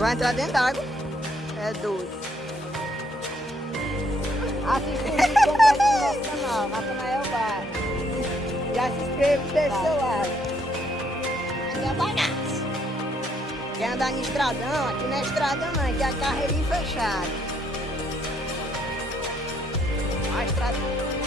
Vai entrar dentro d'água. É doido. Assista o vídeo completo do nosso canal, Natanael Bar. Já se inscreva e deixa o seu like. Aqui é bagaço. Quer andar no estradão? Aqui não é estradão não, aqui é carreirinha fechada. A estrada...